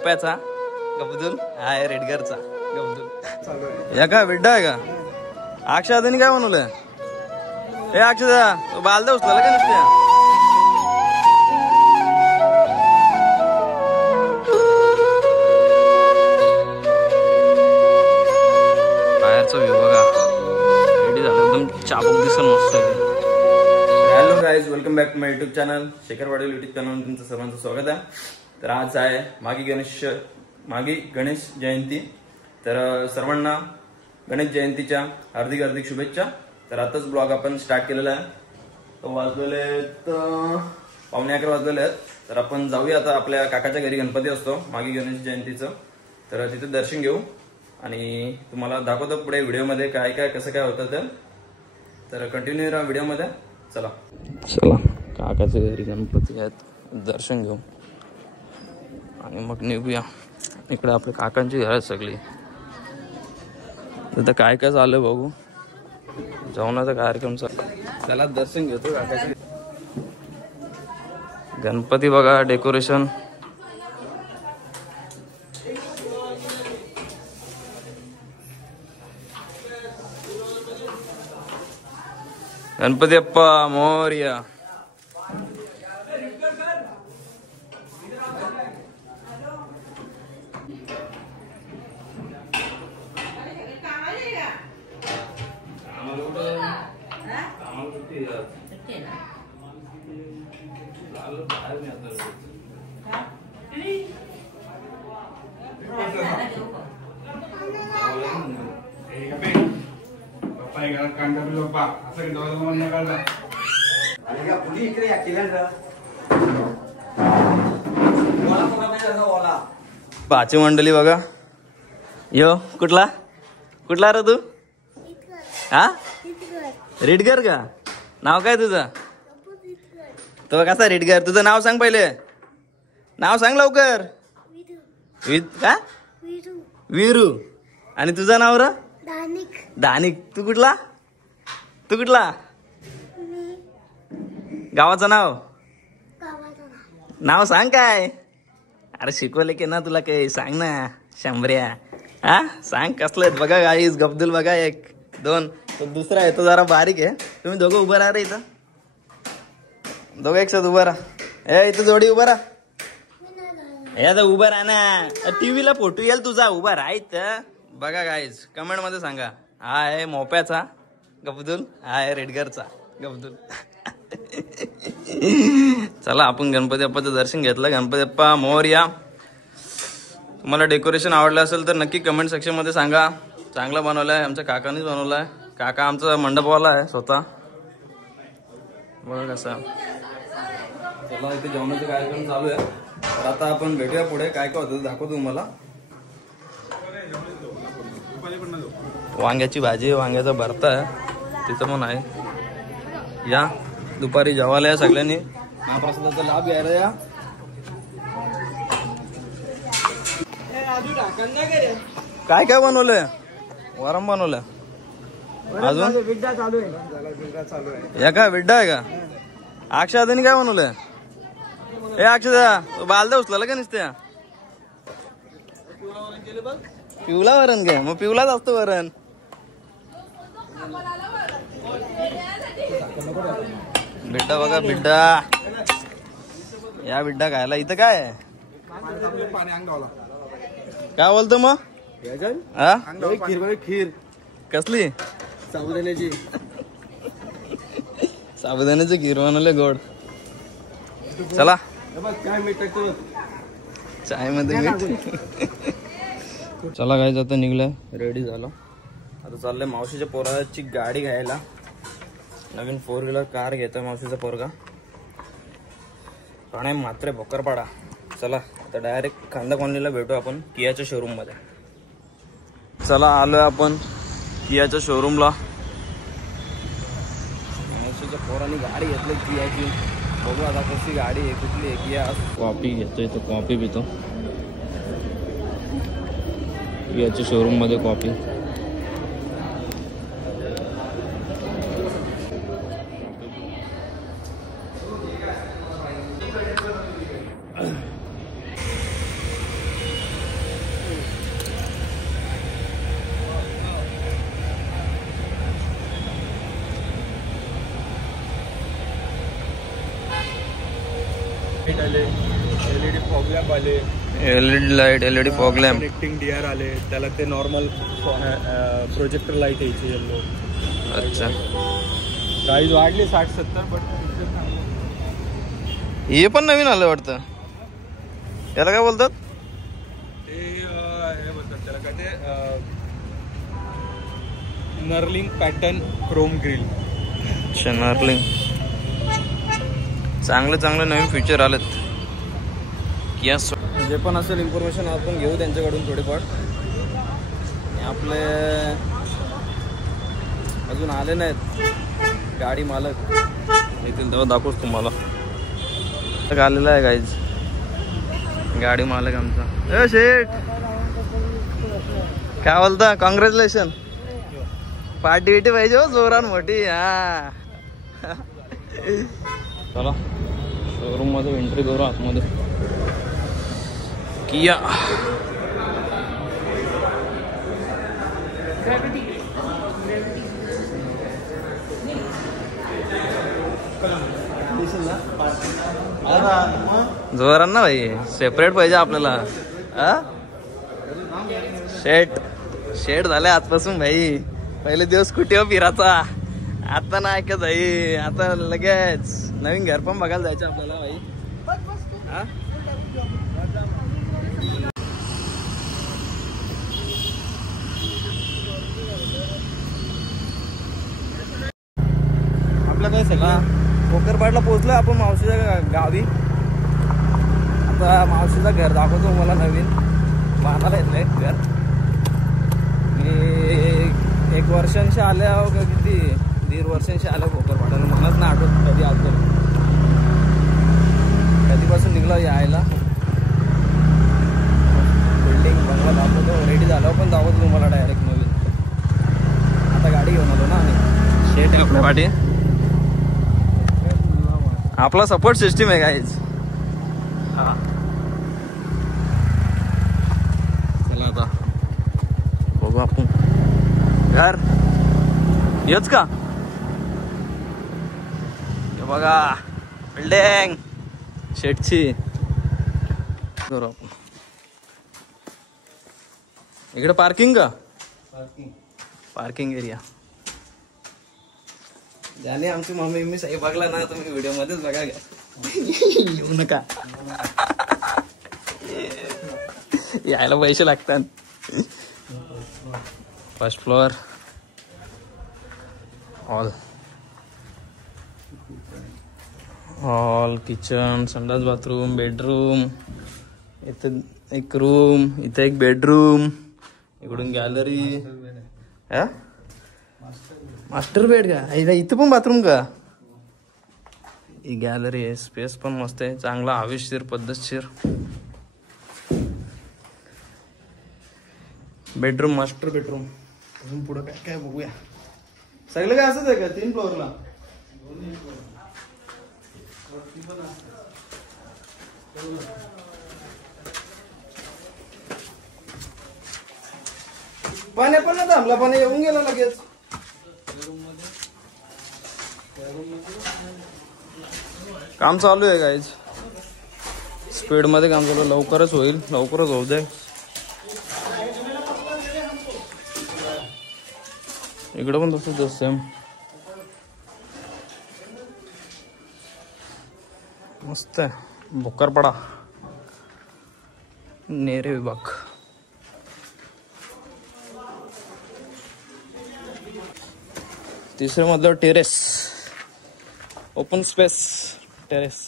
मोप्याचा गब्दुल हाय रेडगरचा गब्दुल या का बिड्डा आहे का अक्षदानी काय बनवलं हे अक्षदा बालदा उचला का नुसत्या बाहेरचा व्ह्यू बघा रेडी झालं एकदम चाबूक दिसन मस्त hello guys welcome back to my YouTube channel Shekhar Patil YouTube channel तुमचं सर्वांचं स्वागत आहे। तर आज आहे मागी गणेश जयंती। तर सर्वांना गणेश जयंतीच्या हार्दिक हार्दिक शुभेच्छा। तर आताच ब्लॉग आपण स्टार्ट केलेला आहे। तो वाजलेले 11:15 वाजलेले आहेत। तर आपण जाऊया आता आपल्या काकाच्या घरी गणपती असतो मागी गणेश जयंतीचं। तर तिथे दर्शन घेऊ आणि तुम्हाला दाखवतो पुढे व्हिडिओमध्ये काय काय कसं काय होतं तर कंटिन्यू राहा व्हिडिओमध्ये। चला काकाच्या घरी गणपती आहेत दर्शन घेऊ आणि मग निघूया। इकडे आपल्या काकांची घर आहेत सगळी। तिथं काय काय चाललंय बघू जेवणाचा कार्यक्रम चला दर्शन घेतो काकाचे। गणपती बघा डेकोरेशन गणपती अप्पा मोरया। पाची मंडळी बघा यो कुठला रे तू हा रेडगर का नाव काय तुझं तो कसा रेडगर तुझं नाव सांग पहिले नाव सांग लवकर का वीरू आणि तुझं नाव र दानिक तू कुठला गावाचं नाव सांग काय अरे शिकवले की ना तुला काही सांग ना शंभर्या हा सांग कसलं बघा गाईज गब्दुल बघा 1 2 तो दुसरा आहे तो जरा बारीक आहे। तुम्ही दोघं उभं राहा रे इथं दोघं एक साथ उभं राहा ए इथं जोडी उभं राहा आता उभं राहा ना टीव्हीला फोटो येईल तुझा उभा राहा इथं बघा गाईज कमेंट मध्ये सांगा हा आहे मोप्याचा गब्दुल हा आहे रेडगरचा गब्दुल। चला आपण गणपती बाप्पाचं दर्शन घेतलं। गणपती बाप्पा मोरया। तुम्हाला डेकोरेशन आवडलं असेल तर नक्की कमेंट सेक्शन मध्ये सांगा। चांगला बनवलाय आमच्या काकांनीच बनवलाय। काका आमचा मंडपवाला आहे स्वतः बघा कसा। चला इथे जेवणाचा कार्यक्रम चालू आहे। तर आता आपण भेटूया पुढे काय काय होतं दाखवतो तुम्हाला। वांग्याची भाजी वांग्याचा भरता आहे तिथं पण आहे या दुपारी जेवायला या सगळ्यांनी महाप्रसादाचा लाभ घ्यायला या। काय काय बनवलंय वरम बनवलं अजून बिड्डा चालू आहे या का बिड्डा आहे का अक्षदानी काय बनवलंय हे अक्षदा बालदा उचला का नुसत्या पिवला वरण काय मग पिवलाच असतो वरण बिड्डा बघा बिड्डा या बिड्डा खायला इथं काय काय बोलतो मग खीर कसली साबुदाण्याची खीर बनवले गोड। चला चाय मध्ये चला काय आता निघलंय रेडी झालं। आता चाललंय मावशीच्या पोराची गाडी घ्यायला नवीन 4 व्हीलर कार घेतोय मावशीचा पोरगा पाणे मात्रे भोकरपाडा। चला आता डायरेक्ट खांदा कॉलनीला भेटू आपण कियाच्या शोरूम मध्ये। चला आलोय आपण कियाच्या शोरूमला। मावशीच्या पोराने गाडी घेतली कियाची बघू आता कशी गाडी आहे कुठली आहे किया। कॉफी घेतोय तो कॉफी पितो कियाच्या शोरूम मध्ये कॉफी। आले, LED फॉग लॅम्प आले, LED light, LED fog lamp, connecting DR आले. त्याला ते नॉर्मल प्रोजेक्टर लाईट यायची येलो. अच्छा, प्राइस वाढली 60-70, पण हे पण नवीन आलं वाटतं. त्याला काय बोलतात? ते हे बोलतात त्याला काय ते नर्लिंग पॅटर्न क्रोम ग्रिल. अच्छा, नर्लिंग. चांगले नवीन फीचर आलेत. यस, जे पण असेल इन्फॉर्मेशन आपण घेऊ त्यांच्याकडून थोडीफार. आपले अजून आले नाहीत गाडी मालक, येतील तेव्हा दाखवच तुम्हाला. आलेला आहे गाईज गाडी मालक आमचा. शेठ काय बोलता? कॉंग्रॅच्युलेशन. पार्टी विटी पाहिजे हो जोरान मोठी. हा चला शोरूम मध्ये एंट्री करू आतमध्ये. किया जोरान ना भाई, सेपरेट पाहिजे आपल्याला. शेट झाले आजपासून भाई. पहिले दिवस कुठे फिराचा, आता ना ऐकत भाई. आता लगेच नवीन घर पण बघायला जायचं आपल्याला भाई. आपलं काय सगळं भोकरपाडला पोहोचलो आपण मावशीच्या गावी. आता मावशीचं घर दाखवतो मला नवीन बांधायला येतलंय घर. मी 1 वर्षांशी आल्या का किती 1.5 वर्षांशी आल्या भोकरपाड्याला. मलाच ना आठवत कधी आलो, कधीपासून निघलो यायला. बिल्डिंग बंगला दाखवतो, रेडी झाल्यावर पण दाखवतो तुम्हाला डायरेक्ट नवीन. आता गाडी घेऊन आलो ना आम्ही. शेट आहे आपल्या पाठी. आपला सपोर्ट सिस्टीम आहे गाईज. हा चला आता बघू आपण घर. येच का हे बघा बिल्डिंग शेटची. करू आपण इकडे पार्किंग का? Parking area. ज्याने आमची मम्मी मी सही बघला ना तुम्ही व्हिडिओ मध्येच बघा. येऊ नका, यायला पैसे लागतात. फर्स्ट फ्लोअर हॉल, किचन, संडास, बाथरूम, बेडरूम. इथं एक रूम, इथे एक बेडरूम, इकडून गॅलरी. मास्टर बेड का? इथं पण बाथरूम का? ही गॅलरी आहे. स्पेस पण मस्त आहे, चांगला हवेशीर पद्धतशीर. Bedroom, master bedroom. अजून पुढं काय काय बघूया. सगळं काय असंच आहे का 3 फ्लोअरला? पाण्या पण थांबला, पाणी येऊन गेला लगेच. काम चालू आहे गाईज, स्पीड मध्ये काम चालू. लवकरच होईल, लवकरच होऊ दे. इकडं पण तसंच सेम. मस्त आहे. भोकरपाडा नेरे विभाग. तिसरे मधलं टेरेस, ओपन स्पेस टेरेस.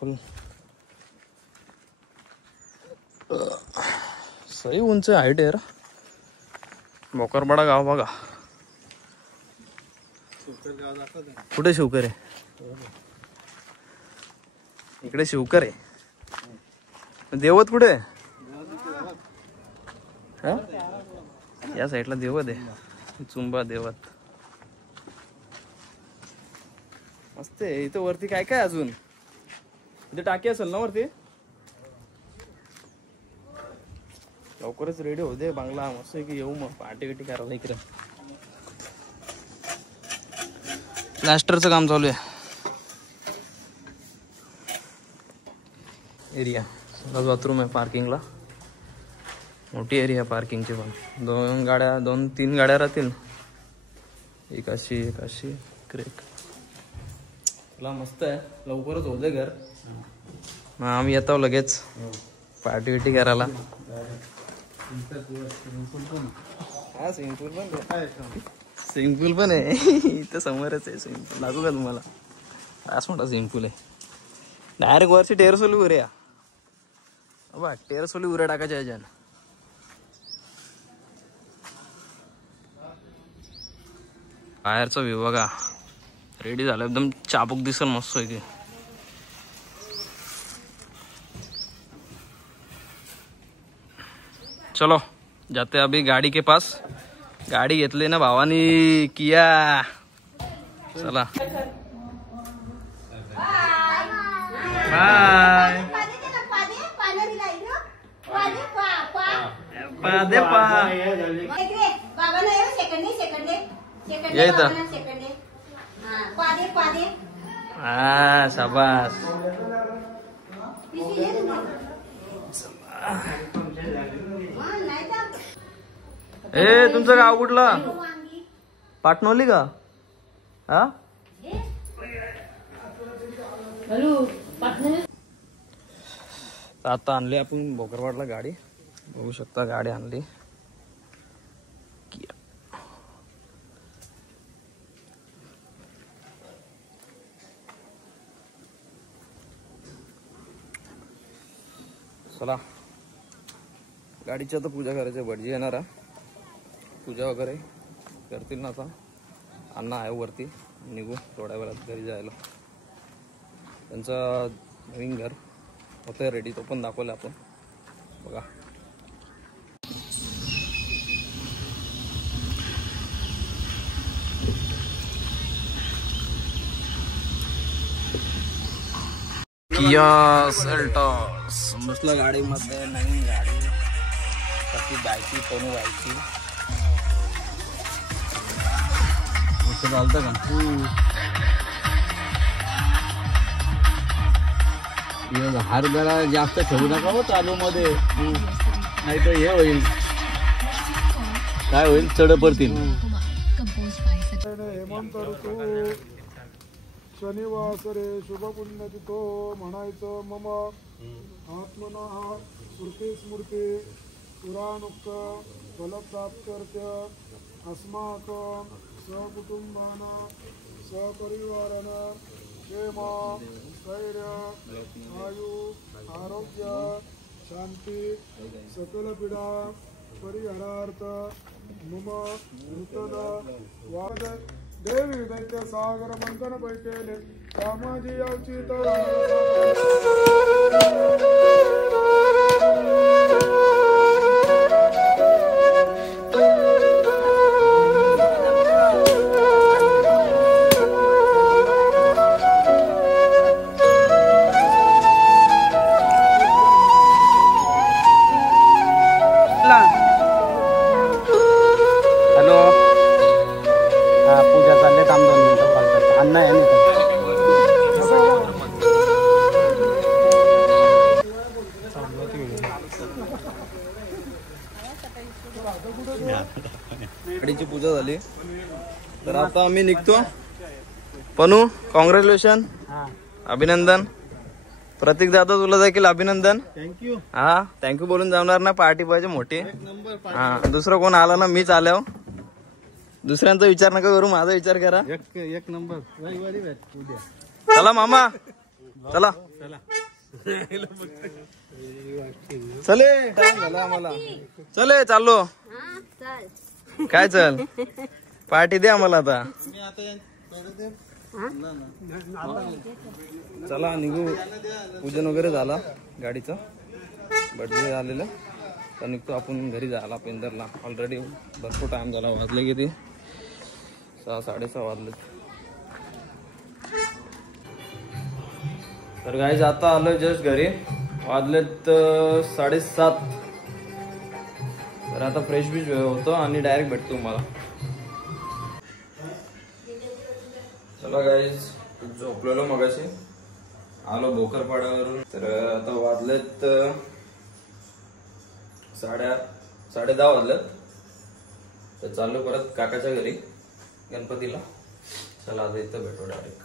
फुल सही उंच हाईट आहे. भोकरपाडा गाव बघा. कुठे शिवकर आहे? इकडे शिवकर आहे. देवत कुठे? या साईडला देवत आहे. चुंबा देवत. मस्त आहे. इथं वरती काय काय अजून? इथे टाकी असेल ना वरती? लवकरच रेडी होऊ दे बांगला. मस्त आहे की येऊ मग पार्टी बिटी करायला इकडे. प्लास्टरचं काम चालू आहे. एरिया. बाथरूम आहे पार्किंगला. मोठी एरिया पार्किंगची पण. 2-3 गाड्या राहतील. एक अशी क्रेक. तुला मस्त आहे. लवकरच होते घर. मग आम्ही येतो लगेच पार्टी विटी करायला. हा स्विमिंग पूल पण आहे इथं समोरच आहे. स्विमिंग पूल लागू का तुम्हाला? तास मोठा स्विमिंग पूल आहे. डायरेक्ट वरची टेरेसोली उरे या बा. टेरेसोली उऱ्या टाकायच्या ह्याच्यान. बाहेरचा व्ह्यू बघा. रेडी झालं एकदम चाबूक दिसन मस्त आहे. चलो जाते अभी गाड़ी के पास. गाडी घेतली ना भावानी किया. चला बाय. हा शाबास. ए तुमचं गाव कुठलं? पाटणवली का? हा आता आणली आपण भोकरवाडला गाडी. बघू शकता गाडी आणली. चला गाडीची आता पूजा करायची. भटजी येणार आहे. पूजा वगैरे करतील ना. आता अण्णा आहे वरती. निघू थोड्या वेळात घरी जायला. त्यांचं नवीन घर होतं रेडी. तो पण दाखवलं आपण. बघा किया सेल्टॉस मसला गाडीमध्ये. नवीन गाडी कशी जायची कोणी व्हायची असं चालतं का? हार जरा जास्त ठेवू नका हो चालू मध्ये. नाही तर हे होईल. काय होईल? चढ पडतील. हेमंत ऋतू शनिवासरे शुभ पुण्यतिथो म्हणायचं. मम आत्मना स्मृती पुराणुक्त फलप्राप्त्यर्थ अस्माकं सकुटुंबाना सपरिवारान क्षेम स्थैर्य आयु आरोग्य शांती सकल पीडा परिहारार्थ मम नूतन वाद देवी दैत्य सागर मंथन पैकेले कामाजी अवचित गाडीची पूजा झाली. तर आता आम्ही निघतो. पनू कॉंग्रॅच्युलेशन. अभिनंदन. प्रतीक दादा तुला देखील अभिनंदन. थँक्यू. हा थँक्यू बोलून जाणार ना. पार्टी पाहिजे मोठी. हा दुसरं कोण आला ना मीच आलो. दुसऱ्यांचा विचार नका करू. माझा विचार करा. एक नंबर. चला मामा चला. चले टाइम झाला आम्हाला. चले चाललो. काय चल पार्टी दे आम्हाला आता. चला निघू. पूजन वगैरे झाला गाडीचं. बर्थडे आलेलं तर निघतो आपण घरी जायला पेंदरला. ऑलरेडी भरपूर टाइम झाला. वाजले किती? 6-6:30 वाजले. तर गाईज आता आलोय जस्ट घरी. वाजलेत 7:30. तर आता फ्रेश बीच होतो आणि डायरेक्ट भेटतो तुम्हाला. चला गाईज झोपलेलो मगाशी. आलो भोकरपाड्यावरून. तर आता वाजलेत 10:30 वाजलेत. तर चाललो परत काकाच्या घरी गणपतीला. चला आता इथं भेटू डायरेक्ट.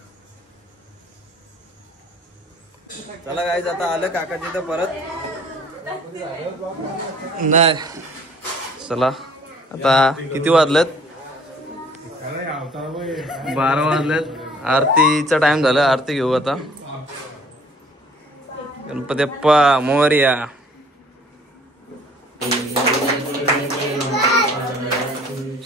चला गाईज आता आलं काकाची तर परत नाही. चला आता किती वाजलेत? 12 वाजलेत. आरतीचा टाइम झाला. आरती घेऊ आता. गणपती बाप्पा मोरया.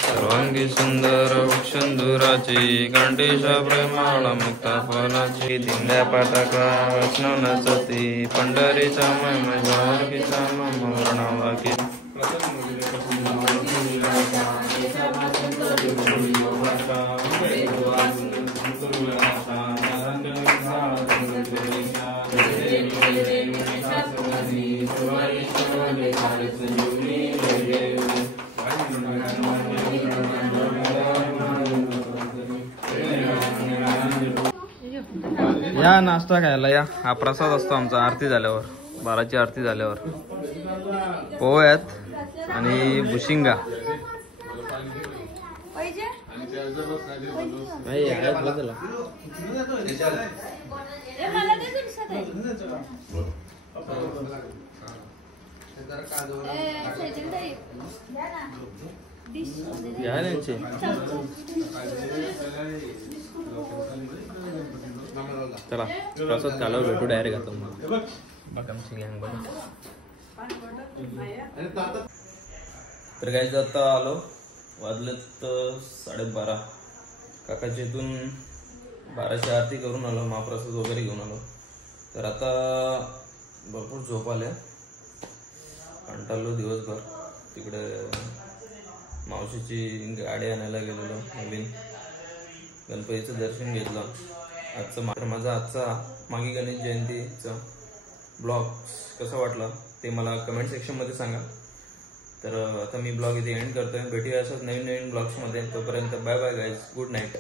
सर्वांगी सुंदर वृक्षंदुराची गणेश प्रेमाळ मुक्ता फलाची दिंड्या पाटाका वैष्णव नसती पंढरीचा महिमा वर्णावाकी. या नाश्ता खायला या. हा प्रसाद असतो आमचा आरती झाल्यावर. 12ची आरती झाल्यावर पोह्यात आणि भुशिंगा. चला प्रसाद खाल्यावर भेटू डायरेक्ट. आता तर काय आता आलो. वाजलेत 12:30. काकाच्या इथून 12ची आरती करून आलो. महाप्रसाद वगैरे घेऊन आलो. तर आता भरपूर झोप आल्या. कंटाळलो दिवसभर. तिकडे मावशीची गाडी आणायला गेलेलो. नवीन गणपतीचं दर्शन घेतलं. माझा आजचा मागी गणेश जयंतीचा ब्लॉग कसा वाटला ते मला कमेंट सेक्शनमध्ये सांगा. तर आता मी ब्लॉग इथे एंड करतोय. भेटूया असंच नवीन ब्लॉग्समध्ये. तोपर्यंत bye bye guys. Good night.